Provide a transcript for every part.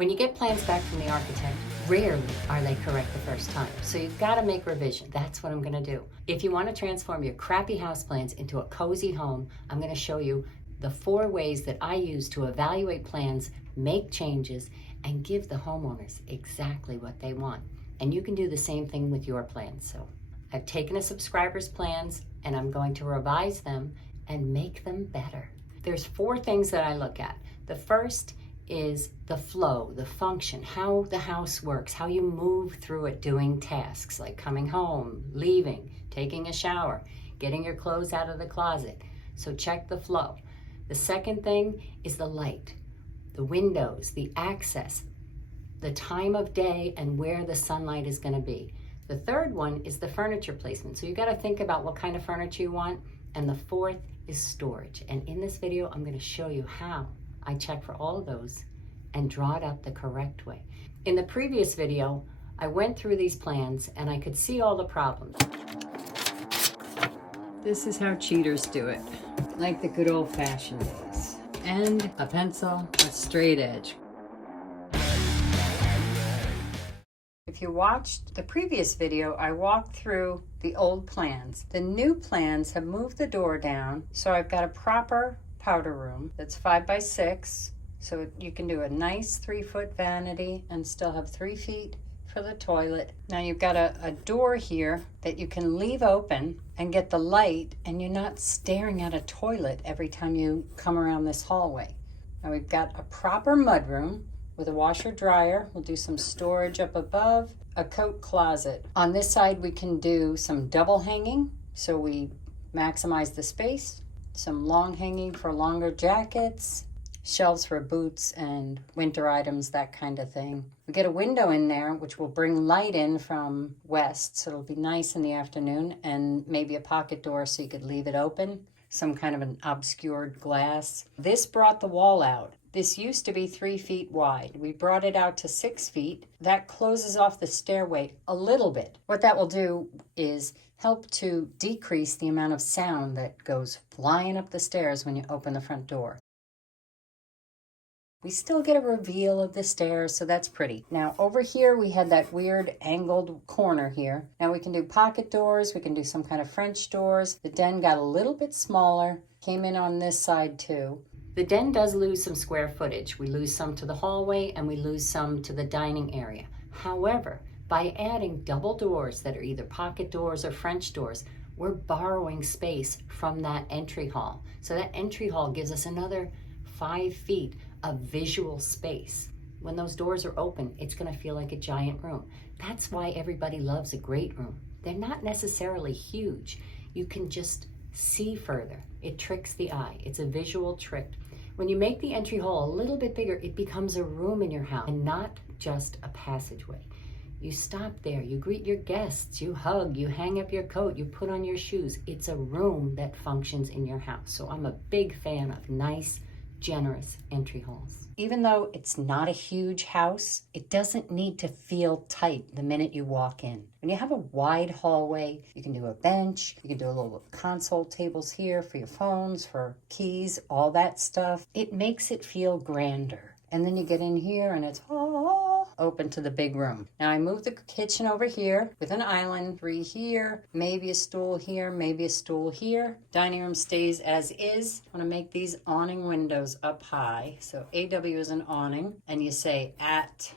When you get plans back from the architect, rarely are they correct the first time. So you've got to make revision. That's what I'm going to do. If you want to transform your crappy house plans into a cozy home, I'm going to show you the 4 ways that I use to evaluate plans, make changes, and give the homeowners exactly what they want. And you can do the same thing with your plans. So I've taken a subscriber's plans and I'm going to revise them and make them better. There's 4 things that I look at. The first is the flow, the function, how the house works, how you move through it doing tasks like coming home, leaving, taking a shower, getting your clothes out of the closet. So check the flow. The second thing is the light, the windows, the access, the time of day, and where the sunlight is going to be. The third one is the furniture placement. So you got to think about what kind of furniture you want. And the fourth is storage. And in this video, I'm going to show you how I check for all of those and draw it up the correct way. In the previous video, I went through these plans and I could see all the problems. This is how cheaters do it, like the good old-fashioned days. And a pencil, a straight edge. If you watched the previous video, I walked through the old plans. The new plans have moved the door down, so I've got a proper powder room that's 5 by 6, so you can do a nice 3-foot vanity and still have 3 feet for the toilet. Now you've got a door here that you can leave open and get the light, and you're not staring at a toilet every time you come around this hallway. Now we've got a proper mudroom with a washer dryer. We'll do some storage up above, a coat closet. On this side we can do some double hanging, so we maximize the space. Some long hanging for longer jackets, shelves for boots and winter items, that kind of thing. We get a window in there which will bring light in from west, so it'll be nice in the afternoon, and maybe a pocket door so you could leave it open, some kind of an obscured glass. This brought the wall out. This used to be 3 feet wide. We brought it out to 6 feet. That closes off the stairway a little bit. What that will do is help to decrease the amount of sound that goes flying up the stairs when you open the front door. We still get a reveal of the stairs, so that's pretty. Now over here we had that weird angled corner here. Now we can do pocket doors, we can do some kind of French doors. The den got a little bit smaller, came in on this side too. The den does lose some square footage. We lose some to the hallway and we lose some to the dining area. However, by adding double doors that are either pocket doors or French doors, we're borrowing space from that entry hall. So that entry hall gives us another 5 feet of visual space. When those doors are open, it's going to feel like a giant room. That's why everybody loves a great room. They're not necessarily huge. You can just see further. It tricks the eye. It's a visual trick. When you make the entry hall a little bit bigger, it becomes a room in your house and not just a passageway. You stop there, you greet your guests, you hug, you hang up your coat, you put on your shoes. It's a room that functions in your house. So I'm a big fan of nice, generous entry halls. Even though it's not a huge house, it doesn't need to feel tight the minute you walk in. When you have a wide hallway, you can do a bench, you can do a little console tables here for your phones, for keys, all that stuff. It makes it feel grander. And then you get in here and it's open to the big room. Now I moved the kitchen over here with an island, 3 here, maybe a stool here, maybe a stool here. Dining room stays as is. I want to make these awning windows up high. So AW is an awning, and you say at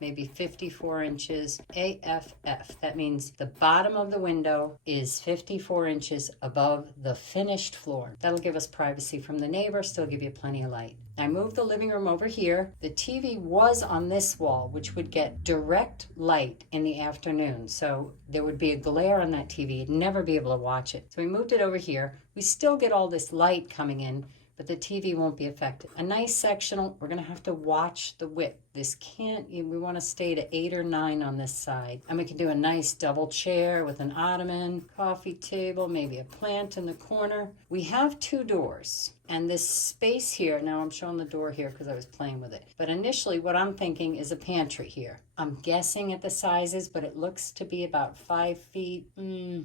maybe 54 inches AFF. That means the bottom of the window is 54 inches above the finished floor. That'll give us privacy from the neighbor, still give you plenty of light. I moved the living room over here. The TV was on this wall, which would get direct light in the afternoon. So there would be a glare on that TV. You'd never be able to watch it. So we moved it over here. We still get all this light coming in, but the TV won't be affected. A nice sectional, we're gonna have to watch the width. This can't, we wanna stay to 8 or 9 on this side. And we can do a nice double chair with an ottoman, coffee table, maybe a plant in the corner. We have 2 doors. And this space here, now I'm showing the door here because I was playing with it. But initially what I'm thinking is a pantry here. I'm guessing at the sizes, but it looks to be about 5 feet.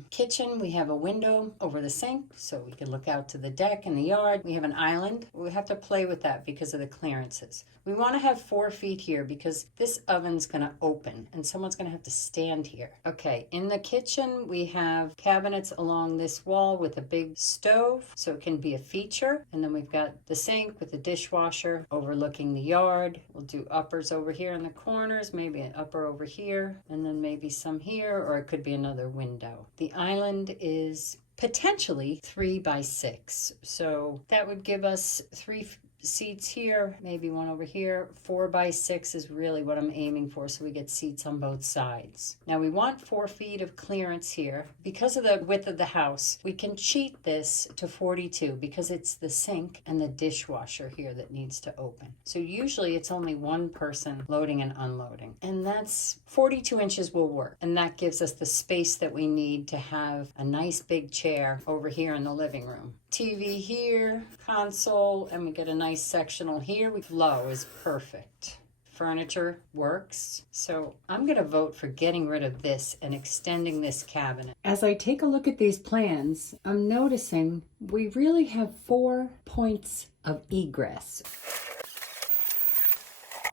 Kitchen, we have a window over the sink, so we can look out to the deck and the yard. We have an island. We have to play with that because of the clearances. We want to have 4 feet here because this oven's going to open and someone's going to have to stand here. Okay, in the kitchen, we have cabinets along this wall with a big stove, so it can be a feature. And then we've got the sink with the dishwasher overlooking the yard. We'll do uppers over here in the corners, maybe an upper over here, and then maybe some here, or it could be another window. The island is potentially 3 by 6, so that would give us 3 seats here, maybe one over here. 4 by 6 is really what I'm aiming for, so we get seats on both sides. Now we want 4 feet of clearance here. Because of the width of the house, we can cheat this to 42 because it's the sink and the dishwasher here that needs to open. So usually it's only one person loading and unloading, and that's 42 inches will work, and that gives us the space that we need to have a nice big chair over here in the living room. TV here, console, and we get a nice sectional here. Flow is perfect. Furniture works. So I'm going to vote for getting rid of this and extending this cabinet. As I take a look at these plans, I'm noticing we really have 4 points of egress.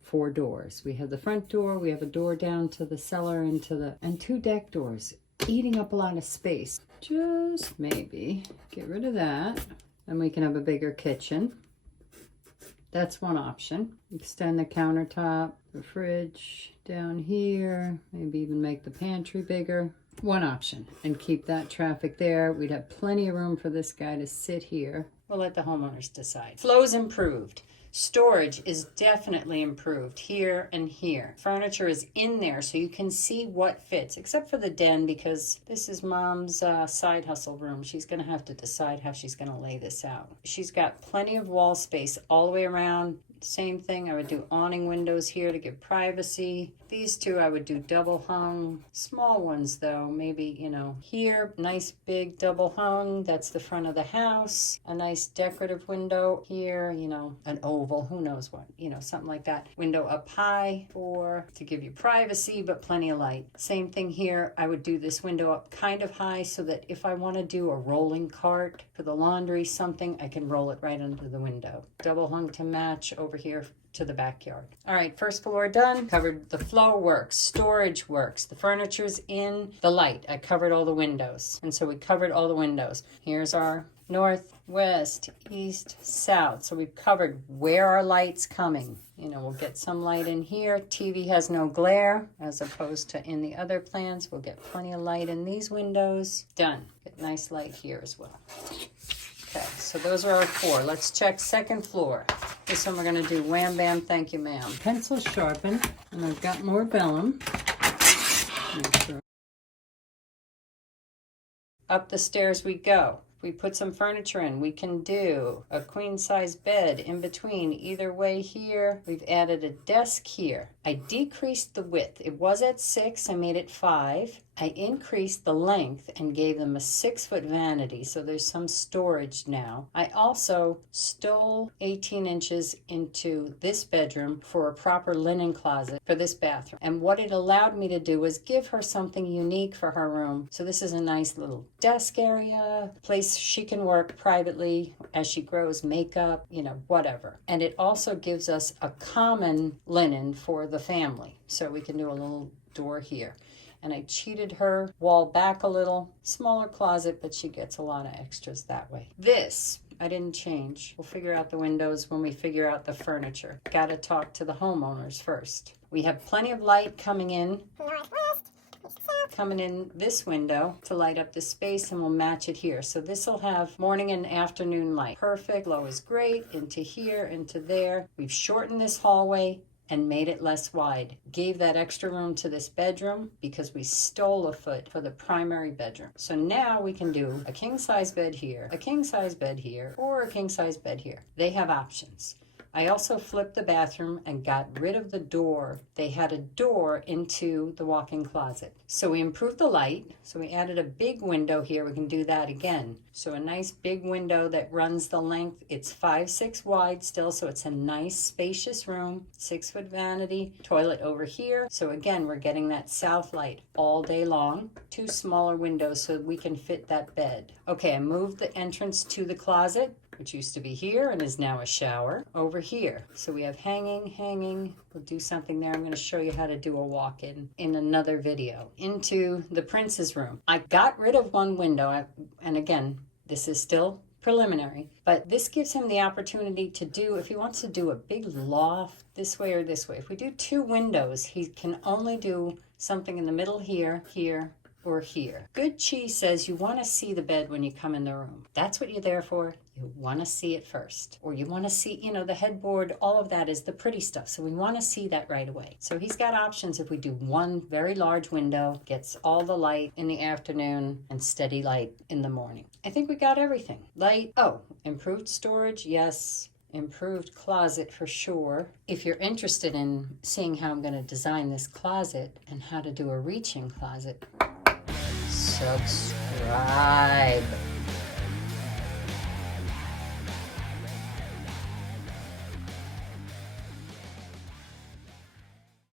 4 doors. We have the front door, we have a door down to the cellar and 2 deck doors, eating up a lot of space. Just maybe get rid of that, and we can have a bigger kitchen. That's one option. Extend the countertop, the fridge down here, maybe even make the pantry bigger. One option, and keep that traffic there. We'd have plenty of room for this guy to sit here. We'll let the homeowners decide. Flow's improved. Storage is definitely improved here and here. Furniture is in there so you can see what fits, except for the den because this is Mom's side hustle room. She's going to have to decide how she's going to lay this out. She's got plenty of wall space all the way around. Same thing, I would do awning windows here to give privacy. These 2 I would do double hung. Small ones though, maybe, here, nice big double hung. That's the front of the house. A nice decorative window here, an oval, who knows what, something like that. Window up high to give you privacy, but plenty of light. Same thing here, I would do this window up kind of high so that if I want to do a rolling cart for the laundry, something, I can roll it right under the window. Double hung to match over here to the backyard. All right, first floor done. Covered the flow works, storage works, the furniture's in, the light. I covered all the windows. And so we covered all the windows. Here's our north, west, east, south. So we've covered where our light's coming. We'll get some light in here. TV has no glare as opposed to in the other plans. We'll get plenty of light in these windows. Done. Get nice light here as well. Okay, so those are our 4. Let's check second floor. This one we're going to do wham bam thank you ma'am. Pencil sharpened, and I've got more vellum. Sure. Up the stairs we go. We put some furniture in. We can do a queen size bed in between. Either way here, we've added a desk here. I decreased the width. It was at 6, I made it 5. I increased the length and gave them a 6-foot vanity, so there's some storage now. I also stole 18 inches into this bedroom for a proper linen closet for this bathroom. And what it allowed me to do was give her something unique for her room. So this is a nice little desk area, place she can work privately as she grows makeup, whatever. And it also gives us a common linen for the family. So we can do a little door here. And I cheated her wall back a little, smaller closet, but she gets a lot of extras that way. This, I didn't change. We'll figure out the windows when we figure out the furniture. Got to talk to the homeowners first. We have plenty of light coming in this window to light up the space, and we'll match it here. So this will have morning and afternoon light. Perfect. Low is great. Into here, into there. We've shortened this hallway and made it less wide. Gave that extra room to this bedroom because we stole a foot for the primary bedroom. So now we can do a king size bed here, a king size bed here, or a king size bed here. They have options. I also flipped the bathroom and got rid of the door. They had a door into the walk-in closet. So we improved the light. So we added a big window here. We can do that again. So a nice big window that runs the length. It's 5'6" wide still, so it's a nice spacious room. 6-foot vanity, toilet over here. So again, we're getting that south light all day long. 2 smaller windows so we can fit that bed. Okay, I moved the entrance to the closet, which used to be here and is now a shower, over here. So we have hanging. We'll do something there. I'm going to show you how to do a walk-in in another video. Into the prince's room. I got rid of one window, and again, this is still preliminary, but this gives him the opportunity to do, if he wants to do a big loft this way or this way. If we do 2 windows, he can only do something in the middle here, here, or here. Good Chi says you want to see the bed when you come in the room. That's what you're there for. You want to see it first. Or you want to see, you know, the headboard, all of that is the pretty stuff. So we want to see that right away. So he's got options if we do one very large window, gets all the light in the afternoon and steady light in the morning. I think we got everything. Light, oh, improved storage, yes. Improved closet for sure. If you're interested in seeing how I'm going to design this closet and how to do a reach-in closet, subscribe.